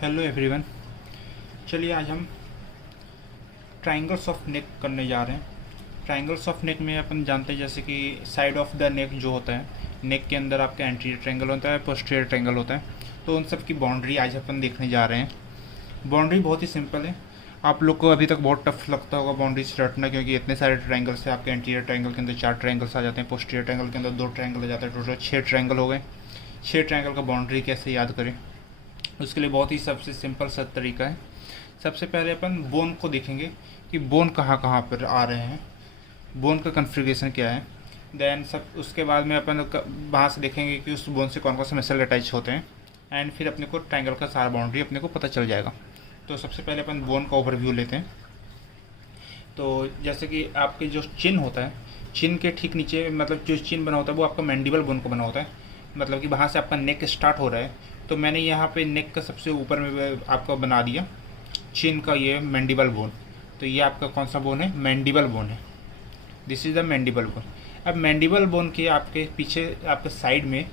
Hello everyone. चलिए आज हम ट्रायंगल्स ऑफ नेक करने जा रहे हैं। ट्रायंगल्स ऑफ नेक में अपन जानते हैं जैसे कि साइड ऑफ द नेक जो होता है, नेक के अंदर आपका एंटीरियर ट्रायंगल होता है, पोस्टीरियर ट्रायंगल होता है। तो उन सब की बाउंड्री आज अपन देखने जा रहे हैं। बाउंड्री बहुत ही सिंपल है। आप लोग को अभी तक बहुत टफ लगता होगा बाउंड्रीज रटना, क्योंकि इतने सारे ट्रायंगल्स है। आपके एंटीरियर ट्रायंगल के अंदर 4 ट्रायंगल्स आ जाते हैं, पोस्टीरियर ट्रायंगल के अंदर 2 ट्रायंगल आ जाते हैं, टोटल 6 ट्रायंगल हो गए। 6 ट्रायंगल का बाउंड्री कैसे याद करें, उसके लिए बहुत ही सबसे सिंपल सा तरीका है। सबसे पहले अपन बोन को देखेंगे कि बोन कहाँ कहाँ पर आ रहे हैं, बोन का कन्फिग्रेशन क्या है। देन सब उसके बाद में अपन वहाँ से देखेंगे कि उस बोन से कौन कौन से मसल अटैच होते हैं, एंड फिर अपने को ट्रायंगल का सारा बाउंड्री अपने को पता चल जाएगा। तो सबसे पहले अपन बोन का ओवरव्यू लेते हैं। तो जैसे कि आपके जो चिन होता है, चिन के ठीक नीचे मतलब जो चिन बना होता है वो आपका मैंडिबल बोन को बना होता है। मतलब कि वहाँ से आपका नेक स्टार्ट हो रहा है। तो मैंने यहाँ पे नेक का सबसे ऊपर में आपका बना दिया चिन का ये मैंडिबल बोन। तो ये आपका कौन सा बोन है, मैंडिबल बोन है। This is the mandible bone. अब मैंडिबल बोन के आपके पीछे आपके साइड में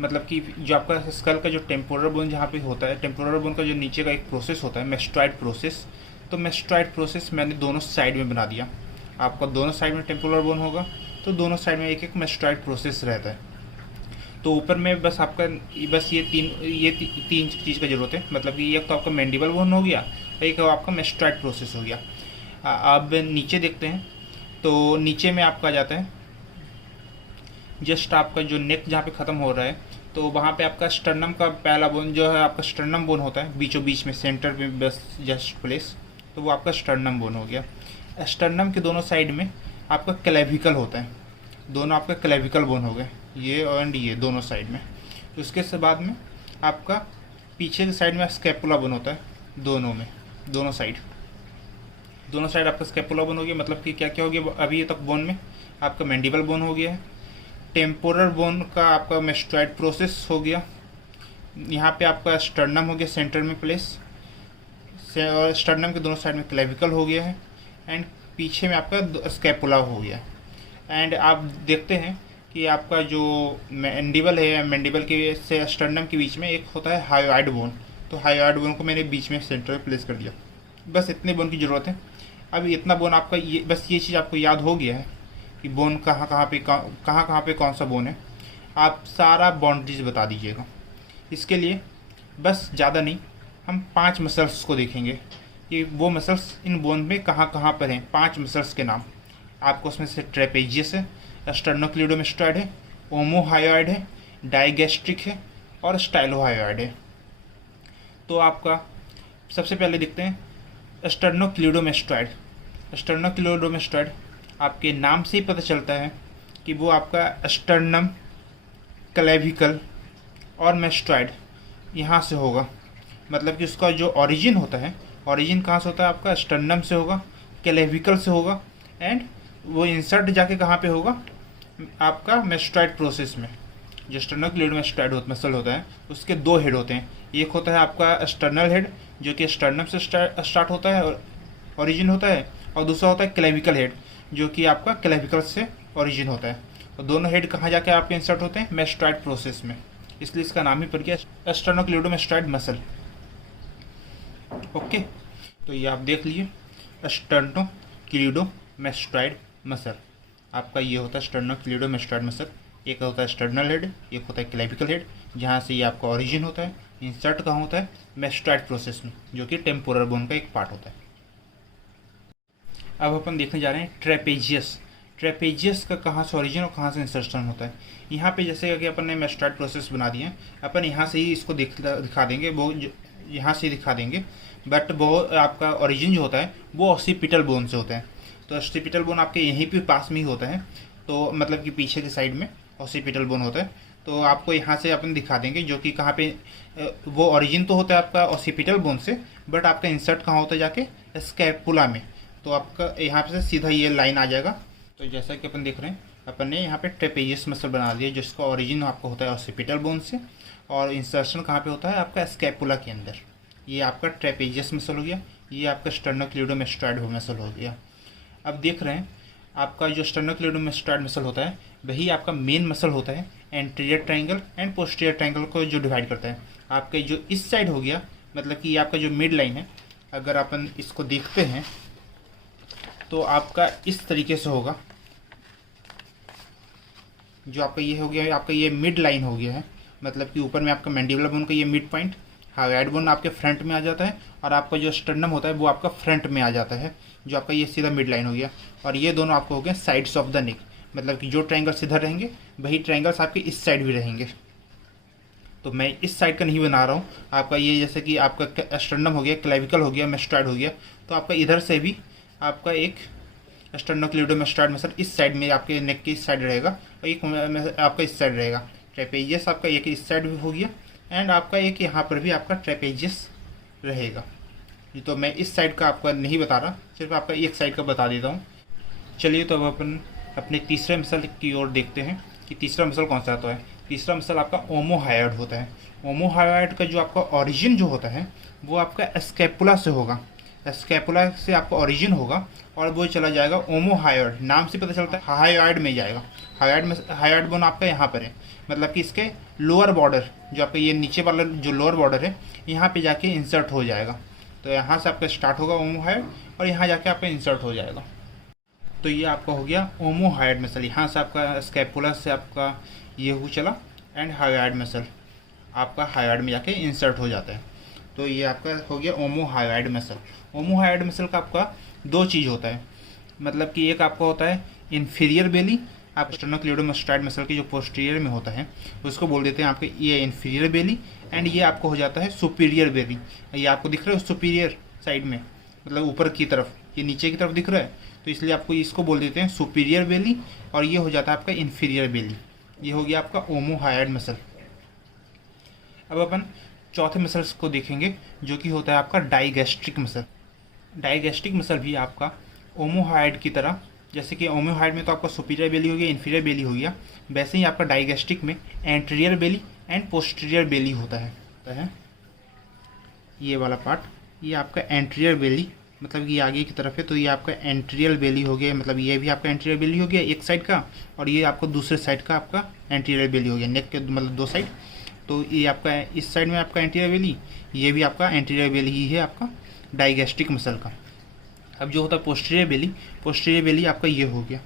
मतलब कि जो आपका स्कल का जो टेम्पोरल बोन जहाँ पे होता है, टेम्पोरल बोन का जो नीचे का एक प्रोसेस होता है मेस्ट्रॉइड प्रोसेस। तो मेस्ट्रॉइड प्रोसेस मैंने दोनों साइड में बना दिया। आपका दोनों साइड में टेम्पोरल बोन होगा तो दोनों साइड में एक एक मेस्ट्रॉइड प्रोसेस रहता है। तो ऊपर में बस आपका बस ये तीन चीज़ का ज़रूरत है। मतलब कि एक तो आपका मैंडिबल बोन हो गया, एक आपका मेस्ट्रॉइड प्रोसेस हो गया। अब नीचे देखते हैं। तो नीचे में आपका आ जाता है जस्ट आपका जो नेक जहाँ पे ख़त्म हो रहा है, तो वहाँ पे आपका स्टर्नम का पहला बोन जो है आपका स्टर्नम बोन होता है, बीचों बीच में सेंटर में बस जस्ट प्लेस। तो वो आपका स्टर्नम बोन हो गया। स्टर्नम के दोनों साइड में आपका क्लेविकल होता है, दोनों आपका क्लेविकल बोन हो गए, ये एंड ये दोनों साइड में। उसके बाद में आपका पीछे की साइड में स्कैपुला बोन होता है, दोनों में दोनों साइड आपका स्कैपुला बोन हो गया। मतलब कि क्या क्या हो गया अभी तक बोन में, आपका मैंडिबल बोन हो गया है, टेम्पोरल बोन का आपका मेस्ट्रॉइड प्रोसेस हो गया, यहाँ पे आपका स्टर्नम हो गया सेंटर में प्लेस से, और स्टर्नम के दोनों साइड में क्लेविकल हो गया है, एंड पीछे में आपका स्कैपुला हो गया। एंड आप देखते हैं कि आपका जो मैंडिबल है, मैंडिबल के से स्टर्नम के बीच में एक होता है हायोइड बोन। तो हायोइड बोन को मैंने बीच में सेंटर में प्लेस कर दिया। बस इतने बोन की ज़रूरत है। अब इतना बोन आपका ये बस ये चीज़ आपको याद हो गया है कि बोन कहाँ कहाँ पे कौन सा बोन है। आप सारा बाउंड्रीज बता दीजिएगा। इसके लिए बस ज़्यादा नहीं, हम 5 मसल्स को देखेंगे कि वो मसल्स इन बोन में कहाँ पर हैं। 5 मसल्स के नाम आपको उसमें से ट्रेपेजियस है, स्टर्नोक्लिडोमेस्टॉइड है, ओमोहायोइड है, डाइगैस्ट्रिक है और स्टाइलोहायोइड है। तो आपका सबसे पहले देखते हैं स्टर्नोक्लिडोमेस्टॉइड। स्टर्नोक्लिडोमेस्टॉइड आपके नाम से ही पता चलता है कि वो आपका स्टर्नम, क्लेविकल और मेस्ट्रॉइड यहाँ से होगा। मतलब कि उसका जो ओरिजिन होता है, ओरिजिन कहाँ से होता है, आपका स्टर्नम से होगा, क्लेविकल से होगा, एंड वो इंसर्ट जाके कहाँ पे होगा, आपका मेस्ट्रॉइड प्रोसेस में। जो स्टर्नोक्लिडोमेस्टॉइड मसल होता है उसके 2 हेड होते हैं। एक होता है आपका स्टर्नल हेड जो कि स्टर्नम से स्टार्ट होता है और ओरिजिन होता है, और दूसरा होता है क्लेविकल हेड जो कि आपका क्लेविकल से ओरिजिन होता है। और दोनों हेड कहाँ जाके आपके इंसर्ट होते हैं, मेस्ट्रॉइड प्रोसेस में। इसलिए इसका नाम ही पड़ गया स्टर्नोक्लिडोमेस्टॉइड मसल। ओके, तो ये आप देख लीजिए स्टर्नोक्लिडोमेस्टॉइड मसल। आपका ये होता है स्टर्नोक्लिडोमेस्टॉइड मसल। एक होता है स्टर्नल हेड, एक होता है क्लेविकल हेड, जहाँ से ये आपका ओरिजिन होता है। इंसर्ट कहाँ होता है, मेस्ट्रॉइड प्रोसेस में, जो कि टेम्पोरल बोन का एक पार्ट होता है। अब अपन देखने जा रहे हैं ट्रेपेजियस। ट्रेपेजियस का कहाँ से ओरिजिन और कहाँ से इंसर्शन होता है। यहाँ पे जैसे कि अपन ने मेस्ट्रॉइड प्रोसेस बना दिए हैं, अपन यहाँ से ही इसको दिखा देंगे, वो यहाँ से दिखा देंगे। बट वो आपका ओरिजिन जो होता है वो ऑसिपिटल बोन से होता है। तो ऑसिपिटल बोन आपके यहीं पे पास में ही होता है। तो मतलब कि पीछे की साइड में ऑसिपिटल बोन होता है। तो आपको यहाँ से अपन दिखा देंगे जो कि कहाँ पे वो ओरिजिन तो होता है आपका ऑसिपिटल बोन से, बट आपका इंसर्ट कहाँ होता है, जाके स्कैपुला में। तो आपका यहाँ पे से सीधा ये लाइन आ जाएगा। तो जैसा कि अपन देख रहे हैं, अपन ने यहाँ पे ट्रेपेजियस मसल बना दिया जिसका ओरिजिन आपका होता है ऑसिपिटल बोन से, और इंसर्शन कहाँ पे होता है, आपका स्कैपुला के अंदर। ये आपका ट्रेपेजियस मसल हो गया, ये आपका स्टर्नोक्लिडोमेस्टॉइड मसल हो गया। अब देख रहे हैं आपका जो स्टर्नोक्लिडोमेस्टॉइड मसल होता है वही आपका मेन मसल होता है anterior triangle and posterior triangle को जो डिवाइड करता है। आपके जो इस साइड हो गया मतलब कि ये आपका जो मिड लाइन है, अगर अपन इसको देखते हैं तो आपका इस तरीके से होगा। जो आपका ये हो गया, आपका ये मिड लाइन हो गया है, मतलब कि ऊपर में आपका मैंडिबुलर बोन का ये मिड पॉइंट, हाइड बोन आपके फ्रंट में आ जाता है और आपका जो स्टर्नम होता है वो आपका फ्रंट में आ जाता है, जो आपका ये सीधा मिड लाइन हो गया। और ये दोनों आपको हो गए साइड्स ऑफ द नेक, मतलब कि जो ट्रायंगल्स इधर रहेंगे वही ट्रायंगल्स आपके इस साइड भी रहेंगे। तो मैं इस साइड का नहीं बना रहा हूँ, आपका ये जैसे कि आपका स्टर्नम हो गया, क्लेविकल हो गया, मेस्टॉइड हो गया, तो आपका इधर से भी आपका एक स्टर्नोक्लेविडोमास्टॉइड मसल इस साइड में आपके नेक के इस साइड रहेगा और एक आपका इस साइड रहेगा। ट्रेपेजियस आपका एक इस साइड भी हो गया एंड आपका एक यहाँ पर भी आपका ट्रेपेजियस रहेगा। तो मैं इस साइड का आपका नहीं बता रहा, सिर्फ आपका एक साइड का बता देता हूँ। चलिए तो अब अपन अपने तीसरे मसल की ओर देखते हैं कि तीसरा मसल कौन सा होता है। तीसरा मसल आपका ओमोहायोइड होता है। ओमोहायोइड का जो आपका ओरिजिन जो होता है वो आपका स्कैपुला से होगा, स्कैपुला से आपका ओरिजिन होगा और वो चला जाएगा ओमोहायोइड, नाम से पता चलता है हायोइड में जाएगा। हायोइड बोन आपका यहाँ पर है, मतलब कि इसके लोअर बॉर्डर, जो आपका ये नीचे वाला जो लोअर बॉर्डर है यहाँ पे जाके इंसर्ट हो जाएगा। तो यहाँ से आपका स्टार्ट होगा ओमोहायोइड और यहाँ जाके आपका इंसर्ट हो जाएगा। तो ये आपका हो गया ओमोहायोइड मसल, यहाँ से आपका स्कैपुला से आपका ये हो चला एंड हायोइड मसल आपका हायोइड में जाके इंसर्ट हो जाता है। तो ये आपका हो गया ओमोहायोइड मसल। ओमोहायोइड मसल का आपका दो चीज़ होता है, मतलब कि एक आपका होता है इन्फीरियर बेली, आप स्टर्नोक्लेविडोमास्टॉइड मसल की जो पोस्टीरियर में होता है उसको बोल देते हैं आपके ये इन्फीरियर बेली, एंड ये आपको हो जाता है सुपीरियर बेली। ये आपको दिख रहा है सुपीरियर साइड में, मतलब ऊपर की तरफ, ये नीचे की तरफ दिख रहा है, तो इसलिए आपको इसको बोल देते हैं सुपीरियर बेली और ये हो जाता है आपका इन्फीरियर बेली। ये हो गया आपका ओमोहायोइड मसल। अब अपन चौथे मसल्स को देखेंगे जो कि होता है आपका डाइगैस्ट्रिक मसल। डाइगैस्ट्रिक मसल भी आपका ओमोहायोइड की तरह, जैसे कि ओमोहायोइड में तो आपका सुपीरियर बेली हो गया, इन्फीरियर बेली हो गया, वैसे ही आपका डाइगैस्ट्रिक में एंटीरियर बेली एंड पोस्टीरियर बेली होता है। ये वाला पार्ट, ये आपका एंटीरियर बेली, मतलब ये आगे की तरफ है, तो ये आपका एंटीरियर बेली हो गया, मतलब ये भी आपका एंटीरियर बेली हो गया एक साइड का, और ये आपको दूसरे साइड का आपका एंटीरियर बेली हो गया, नेक के मतलब दो साइड। तो ये आपका इस साइड में आपका एंटीरियर बेली, ये भी आपका एंटीरियर बेली ही है आपका डाइगैस्ट्रिक मसल का। अब जो होता है पोस्टीरियर बेली, पोस्टीरियर बेली आपका ये हो गया,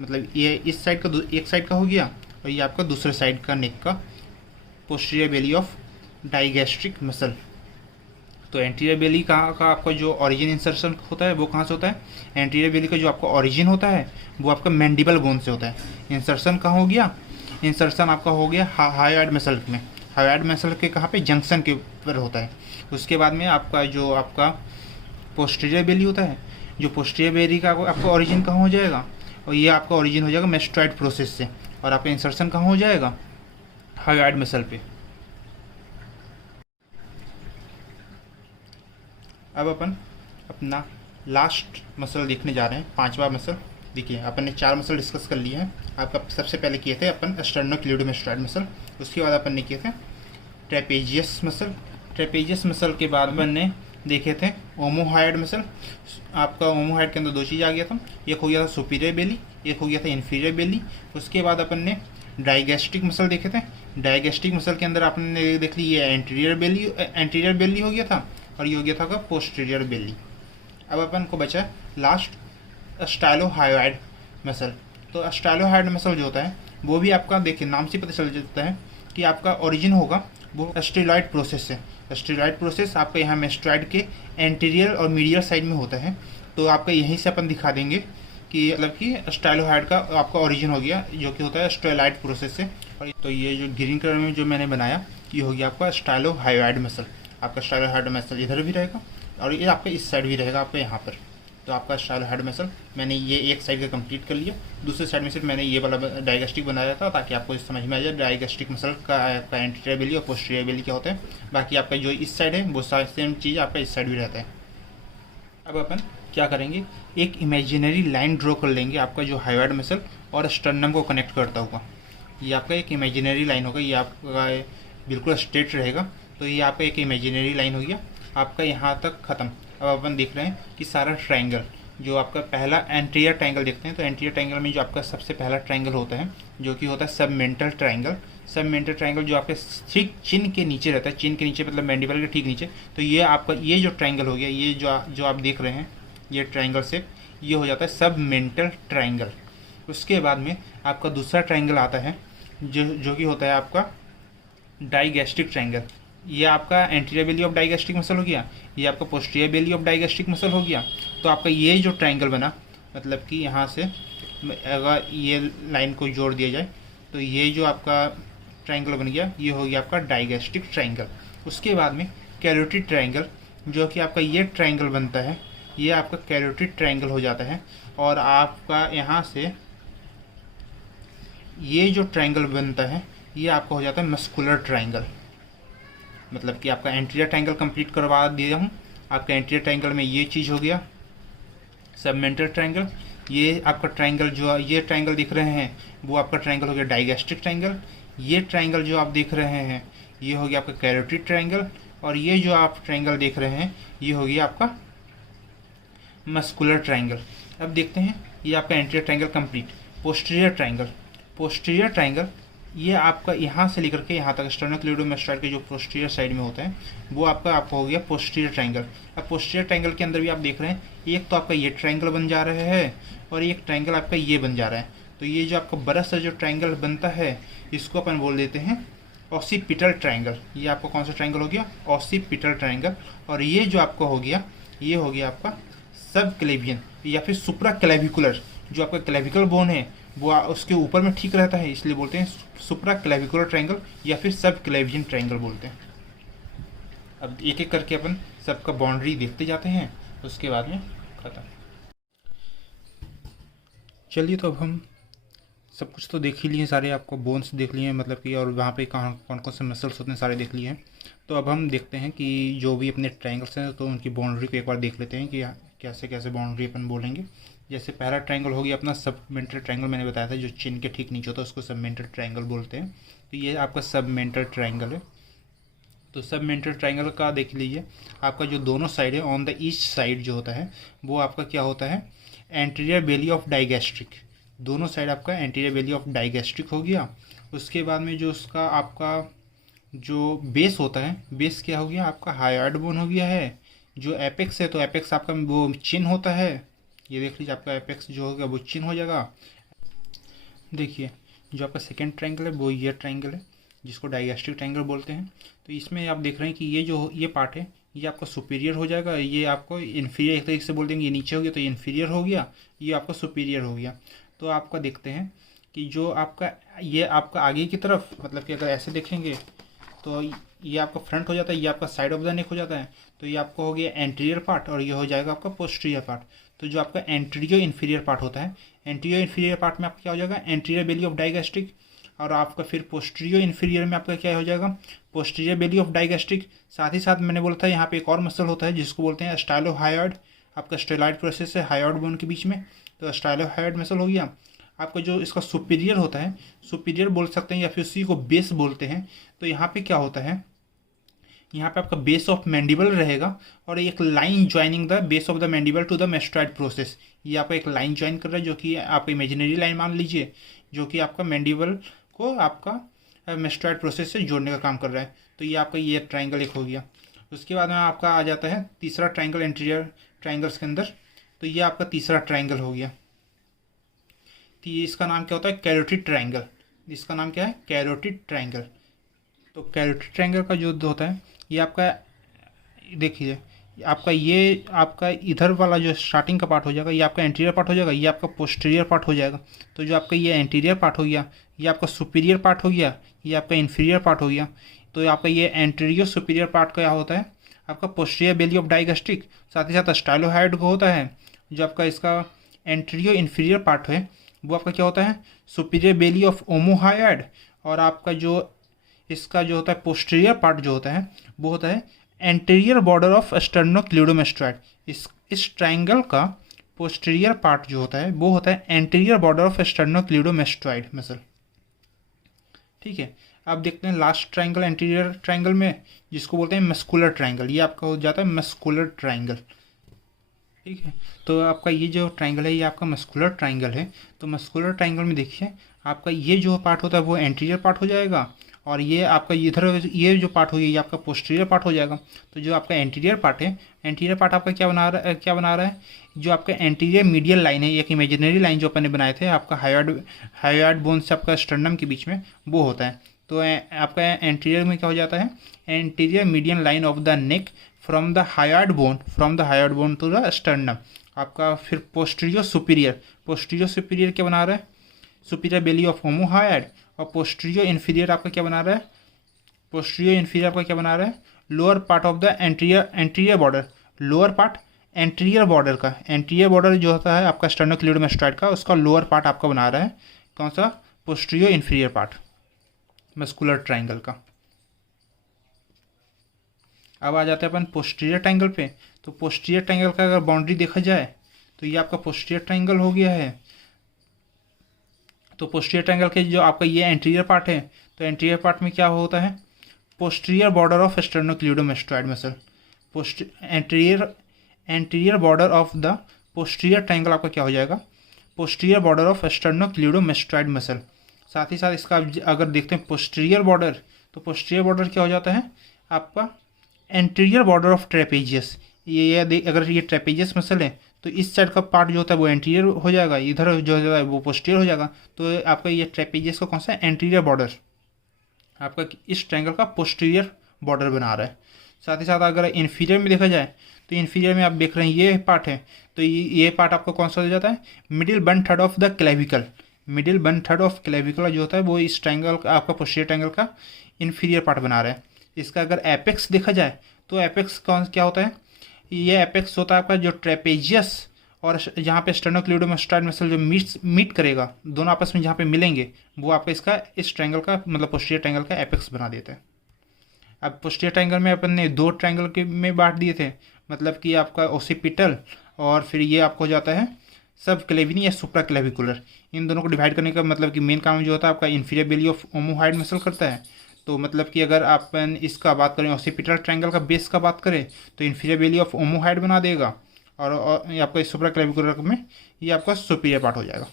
मतलब ये इस साइड का एक साइड का हो गया और ये आपका दूसरे साइड का नेक का posterior belly of digastric muscle. तो एंटीरियर बेली का आपका जो ओरिजिन इंसर्शन होता है वो कहाँ से होता है? एंटीरियर बेली का जो आपका ओरिजिन होता है वो आपका मैंडिबल बोन से होता है। इंसर्शन कहाँ हो गया? इंसर्शन आपका हो गया हायोइड मसल में। हायोइड मसल के कहाँ पे? जंक्शन के ऊपर होता है। उसके बाद में आपका जो आपका पोस्टीरियर बेली होता है, जो पोस्टीरियर बेली का आपका ओरिजिन कहाँ हो जाएगा? और ये आपका ओरिजिन हो जाएगा मेस्टॉइड प्रोसेस से, और आपका इंसर्शन कहाँ हो जाएगा? हायोइड मसल पे। अब अपन अपना लास्ट मसल देखने जा रहे हैं, पांचवा मसल। देखिए अपन ने 4 मसल डिस्कस कर लिए हैं। आपका सबसे पहले किए थे अपन स्टर्नोक्लेविडोमास्टॉइड मसल, उसके बाद अपन ने किए थे ट्रेपेजियस मसल। ट्रेपेजियस मसल के बाद अपन ने देखे थे ओमोहायोइड मसल। आपका ओमोहायोइड के अंदर 2 चीज़ आ गया था, एक हो गया था सुपीरियर बेली, एक हो गया था इन्फीरियर बेली। उसके बाद अपन ने डाइगैस्ट्रिक मसल देखे थे। डाइगैस्ट्रिक मसल के अंदर आपने देख ली ये एंटीरियर बेली हो गया था, और ये हो गया था आपका पोस्टीरियर बेली। अब अपन को बचा लास्ट स्टाइलोहायोइड मसल। तो स्टाइलोहायोइड मसल जो होता है वो भी आपका देखिए नाम से पता चल जाता है कि आपका ओरिजिन होगा वो स्टेरॉइड प्रोसेस से। स्टेरॉइड प्रोसेस आपका यहाँ मेस्टॉइड के एंटीरियर और मीडियल साइड में होता है। तो आपका यहीं से अपन दिखा देंगे कि मतलब कि स्टाइलोहायोइड का आपका ओरिजिन हो गया, जो कि होता है स्टेरॉइड प्रोसेस से। और तो ये जो ग्रीन कलर में जो मैंने बनाया ये हो गया आपका स्टाइलोहायोइड मसल। आपका स्टाइलोहायोइड मसल इधर भी रहेगा और ये आपका इस साइड भी रहेगा आपका यहाँ पर। तो आपका स्टाइलोहायोइड मसल मैंने ये एक साइड का कंप्लीट कर लिया, दूसरे साइड में सिर्फ मैंने ये वाला डाइगैस्ट्रिक बनाया था ताकि आपको समझ में आ जाए डाइगैस्ट्रिक मसल का एंटीरियर बेली और पोस्टीरियर बेली क्या होता है। बाकी आपका जो इस साइड है वो सेम चीज़ आपका इस साइड भी रहता है। अब अपन क्या करेंगे, एक इमेजिनरी लाइन ड्रॉ कर लेंगे आपका जो हायोइड मसल और स्टर्नम को कनेक्ट करता होगा। ये आपका एक इमेजिनरी लाइन होगा, ये आपका बिल्कुल स्ट्रेट रहेगा। तो ये आपका एक इमेजिनरी लाइन हो गया आपका यहाँ तक ख़त्म। अब अपन देख रहे हैं कि सारा ट्रायंगल जो आपका पहला एंटीरियर ट्रायंगल देखते हैं, तो एंटीरियर ट्रायंगल में जो आपका सबसे पहला ट्रायंगल होता है जो कि होता है सबमेंटल ट्रायंगल। सबमेंटल ट्रायंगल जो आपके ठीक चिन के नीचे रहता है, चिन के नीचे मतलब मैंडिबल के ठीक नीचे। तो ये आपका ये जो ट्रायंगल हो गया, ये जो आप देख रहे हैं ये ट्रायंगल से, ये हो जाता है सबमेंटल ट्रायंगल। उसके बाद में आपका दूसरा ट्रायंगल आता है जो कि होता है आपका डाइगैस्ट्रिक ट्रायंगल। ये आपका anterior belly of digastric muscle हो गया, ये आपका posterior belly of digastric muscle हो गया। तो आपका ये जो ट्रायंगल बना, मतलब कि यहाँ से अगर ये लाइन को जोड़ दिया जाए तो ये जो आपका ट्रायंगल बन गया, ये हो गया आपका डाइगैस्ट्रिक ट्रायंगल। उसके बाद में कैरोटिड ट्रायंगल, जो कि आपका ये ट्रायंगल बनता है, ये आपका कैरोटिड ट्रायंगल हो जाता है। और आपका यहाँ से ये जो ट्रायंगल बनता है, ये आपका हो जाता है मस्कुलर ट्रायंगल। मतलब कि आपका एंटीरियर ट्रायंगल कंप्लीट करवा दिया हूँ। आपका एंटीरियर ट्रायंगल में ये चीज़ हो गया सबमेंटल ट्रायंगल। ये आपका ट्रायंगल जो ये ट्रायंगल दिख रहे हैं वो आपका ट्रायंगल हो गया डाइगैस्ट्रिक ट्रायंगल। ये ट्रायंगल जो आप देख रहे हैं ये हो गया आपका कैरोटिड ट्रायंगल। और ये जो आप ट्रायंगल देख रहे हैं ये हो गया आपका मस्कुलर ट्रायंगल। अब देखते हैं ये आपका anterior triangle complete. Posterior triangle, posterior triangle ये आपका यहाँ से लेकर के यहाँ तक स्टर्नोक्लेडोमास्टोइड के जो पोस्टीरियर साइड में होता है वो आपका हो गया पोस्टीरियर ट्रायंगल। अब पोस्टीरियर ट्रायंगल के अंदर भी आप देख रहे हैं एक तो आपका ये ट्रायंगल बन जा रहा है और एक ट्रायंगल आपका ये बन जा रहा है। तो ये जो आपका बड़ा सा जो ट्रायंगल बनता है इसको अपन बोल देते हैं ऑसिपिटल ट्रायंगल। ये आपका कौन सा ट्रायंगल हो गया? Occipital triangle. और ये जो आपका हो गया ये हो गया आपका सब क्लेवियन या फिर सुप्रा क्लेविकुलर। जो आपका क्लेविकल बोन है वो उसके ऊपर में ठीक रहता है, इसलिए बोलते हैं सुप्रा क्लेविकुलर ट्रायंगल या फिर सब क्लेवियन ट्रायंगल बोलते हैं। अब एक एक करके अपन सबका बाउंड्री देखते जाते हैं, उसके बाद में खत्म। चलिए, तो अब हम सब कुछ तो देख ही लिए सारे, आपको बोन्स देख लिए मतलब कि, और वहाँ पे कहाँ कौन कौन से मसल्स होते हैं सारे देख लिए हैं। तो अब हम देखते हैं कि जो भी अपने ट्रायंगल्स हैं तो उनकी बाउंड्री को एक बार देख लेते हैं कि कैसे कैसे बाउंड्री अपन बोलेंगे। जैसे पहला ट्रायंगल हो गया अपना सबमेंटल ट्रायंगल, मैंने बताया था जो चिन के ठीक नीचे होता है उसको सबमेंटल ट्रायंगल बोलते हैं। तो ये आपका सबमेंटल ट्रायंगल है। तो सबमेंटल ट्रायंगल का देख लीजिए, आपका जो दोनों साइड है ऑन द ईस्ट साइड जो होता है वो आपका क्या होता है? Anterior belly of digastric. दोनों साइड आपका एंटीरियर बेली ऑफ डाइगैस्ट्रिक हो गया। उसके बाद में जो उसका आपका जो बेस होता है, बेस क्या हो गया आपका? हायोइड बोन हो गया है। जो एपेक्स है तो एपेक्स आपका वो चिन होता है। ये देख लीजिए आपका एपेक्स जो होगा वो चिन हो जाएगा। देखिए जो आपका सेकेंड ट्रायंगल है वो ये ट्रायंगल है जिसको डाइगैस्ट्रिक ट्रायंगल बोलते हैं। तो इसमें आप देख रहे हैं कि ये जो ये पार्ट है ये आपका सुपीरियर हो जाएगा, ये आपको इन्फीरियर एक तरीके से बोल देंगे। ये नीचे हो गया तो ये इन्फीरियर हो गया, ये आपका सुपीरियर हो गया। तो आपका देखते हैं कि जो आपका ये आपका आगे की तरफ, मतलब कि अगर ऐसे देखेंगे तो ये आपका फ्रंट हो जाता है, ये आपका साइड ऑफ द नेक हो जाता है। तो ये आपका हो गया एंटीरियर पार्ट और ये हो जाएगा आपका पोस्टीरियर पार्ट। तो जो आपका एंटीरियर इन्फीरियर पार्ट होता है, एंटीरियर इन्फीरियर पार्ट में आपका क्या हो जाएगा? Anterior belly of digastric. और आपका फिर पोस्टीरियर इन्फीरियर में आपका क्या हो जाएगा? Posterior belly of digastric. साथ ही साथ मैंने बोला था यहाँ पे एक और मसल होता है जिसको बोलते हैं स्टाइलोहायोइड। आपका स्टेलॉइड प्रोसेस है हायोइड बोन के बीच में, तो स्टाइलोहायोइड मसल हो गया। आपका जो इसका सुपीरियर होता है, सुपीरियर बोल सकते हैं या फिर उसी को बेस बोलते हैं। तो यहाँ पे क्या होता है? यहाँ पे आपका बेस ऑफ मैंडिबल रहेगा और एक line joining the base of the mandible to the mastoid process. ये आपका एक लाइन ज्वाइन कर रहा है जो कि आप इमेजिनरी लाइन मान लीजिए, जो कि आपका मैंडिबल को आपका मेस्ट्रॉइड प्रोसेस से जोड़ने का काम कर रहा है। तो ये आपका ये ट्रायंगल एक हो गया। उसके बाद में आपका आ जाता है तीसरा ट्रायंगल एंटीरियर ट्रायंगल्स के अंदर। तो ये आपका तीसरा ट्रायंगल हो गया। तो ये इसका नाम क्या होता है? Carotid triangle. इसका नाम क्या है? Carotid triangle. तो कैरोटिड ट्रायंगल का जो होता है ये आपका देखिए, आपका ये आपका इधर वाला जो स्टार्टिंग का पार्ट हो जाएगा ये आपका एंटीरियर पार्ट हो जाएगा, ये आपका पोस्टीरियर पार्ट हो जाएगा। तो जो आपका ये एंटीरियर पार्ट हो गया ये आपका सुपीरियर पार्ट हो गया, ये आपका इन्फीरियर पार्ट हो गया। तो आपका ये एंटीरियर सुपीरियर पार्ट क्या होता है? आपका पोस्टीरियर बेली ऑफ डाइगैस्ट्रिक। साथ ही साथ स्टाइलोहायोइड को होता है। जो आपका इसका एंटीरियर इन्फीरियर पार्ट है वो आपका क्या होता है? Superior belly of ओमोहायोइड। और आपका जो इसका जो होता है पोस्टीरियर पार्ट जो होता है वो होता है एंटीरियर बॉर्डर ऑफ स्टर्नोक्लेडोमास्टोइड। इस ट्रायंगल का पोस्टीरियर पार्ट जो होता है वो होता है एंटीरियर बॉर्डर ऑफ स्टर्नोक्लेडोमास्टोइड मसल। ठीक है, अब देखते हैं लास्ट ट्रायंगल एंटीरियर ट्रायंगल में जिसको बोलते हैं मस्कुलर ट्रायंगल। ये आपका हो जाता है मस्कुलर ट्रायंगल। ठीक है। तो आपका ये जो ट्राइंगल है ये आपका मस्कुलर ट्राइंगल है। तो मस्कुलर ट्राइंगल में देखिए आपका ये जो पार्ट होता है वो एंटीरियर पार्ट हो जाएगा, और ये आपका इधर ये जो पार्ट हो गया ये आपका पोस्टीरियर पार्ट हो जाएगा। तो जो आपका एंटीरियर पार्ट है, एंटीरियर पार्ट आपका क्या बना रहा है, जो आपका एंटीरियर मीडियल लाइन है, एक इमेजिनरी लाइन जो अपन ने बनाए थे आपका हायोइड बोन से आपका स्टर्नम के बीच में, वो होता है। तो आपका एंटीरियर में क्या हो जाता है, anterior median line of the neck from the hyoid bone to the sternum. आपका फिर पोस्टीरियर सुपीरियर क्या बना रहा है, सुपीरियर बेली ऑफ होमोहायड। और पोस्टीरियर इन्फीरियर आपका क्या बना रहा है, lower part of the anterior border, lower part anterior border जो होता है आपका स्टर्नोक्लेविडोमास्टॉइड का, उसका लोअर पार्ट आपका बना रहा है कौन सा, posterior inferior part muscular triangle का। अब आ जाते हैं अपन पोस्टीरियर ट्राइंगल पे। तो पोस्टीरियर ट्राइंगल का अगर बाउंड्री देखा जाए तो ये आपका पोस्टीरियर ट्राइंगल हो गया है। तो पोस्टीरियर ट्राइंगल के जो आपका ये एंटीरियर पार्ट है, तो एंटीरियर पार्ट में क्या होता है, posterior border of sternocleidomastoid muscle, anterior border of the posterior triangle आपका क्या हो जाएगा, posterior border of sternocleidomastoid muscle. साथ ही साथ इसका अगर देखते हैं पोस्टीरियर बॉर्डर, तो पोस्टीरियर बॉर्डर क्या हो जाता है आपका एंटीरियर बॉर्डर ऑफ ट्रेपेजियस। ये अगर ये ट्रेपेजियस मसल है तो इस साइड का पार्ट जो होता है वो एंटीरियर हो जाएगा, इधर जो होता है वो पोस्टीरियर हो जाएगा। तो आपका ये ट्रेपेजियस का कौन सा एंटीरियर बॉर्डर आपका इस ट्रायंगल का पोस्टीरियर बॉर्डर बना रहा है। साथ ही साथ अगर इन्फीरियर में देखा जाए तो इन्फीरियर में आप देख रहे हैं ये पार्ट है, तो ये पार्ट आपका कौन सा हो जाता है, middle one third of the clavicle, जो होता है वो इस ट्रायंगल का आपका पोस्टीरियर ट्रायंगल का इन्फीरियर पार्ट बना रहा है। इसका अगर एपेक्स देखा जाए तो एपेक्स क्या होता है, ये एपेक्स होता है आपका जो ट्रेपेजियस और जहाँ पे स्टर्नोक्लेविडोमास्टॉइड मसल जो मीट करेगा, दोनों आपस में जहाँ पे मिलेंगे वो आपका इसका इस ट्रायंगल का मतलब पोस्टीरियर ट्रायंगल का एपेक्स बना देते हैं। अब पोस्टीरियर ट्रायंगल में अपन ने दो ट्रायंगल के में बांट दिए थे, मतलब कि आपका ओसिपिटल और फिर ये आपको हो जाता है सब क्लेविनी या सुप्रा क्लेविकुलर। इन दोनों को डिवाइड करने का मतलब कि मेन काम जो होता है आपका इन्फीरियर बेली ऑफ ओमोहाइड मसल करता है। तो मतलब कि अगर अपन इसका बात करें ओसिपिटल ट्रायंगल का बेस का बात करें तो इन्फीरियर बेली ऑफ ओमोहाइड बना देगा, और ये आपका सुप्रा क्लेविकुलर में ये आपका सुपीरियर पार्ट हो जाएगा।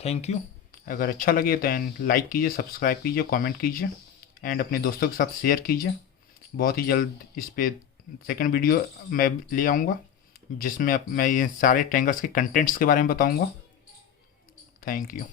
Thank you. अगर अच्छा लगे तो लाइक कीजिए, सब्सक्राइब कीजिए, कमेंट कीजिए एंड अपने दोस्तों के साथ शेयर कीजिए। बहुत ही जल्द इस पर सेकंड वीडियो मैं ले आऊँगा जिसमें मैं ये सारे ट्रायंगल्स के कंटेंट्स के बारे में बताऊँगा। Thank you.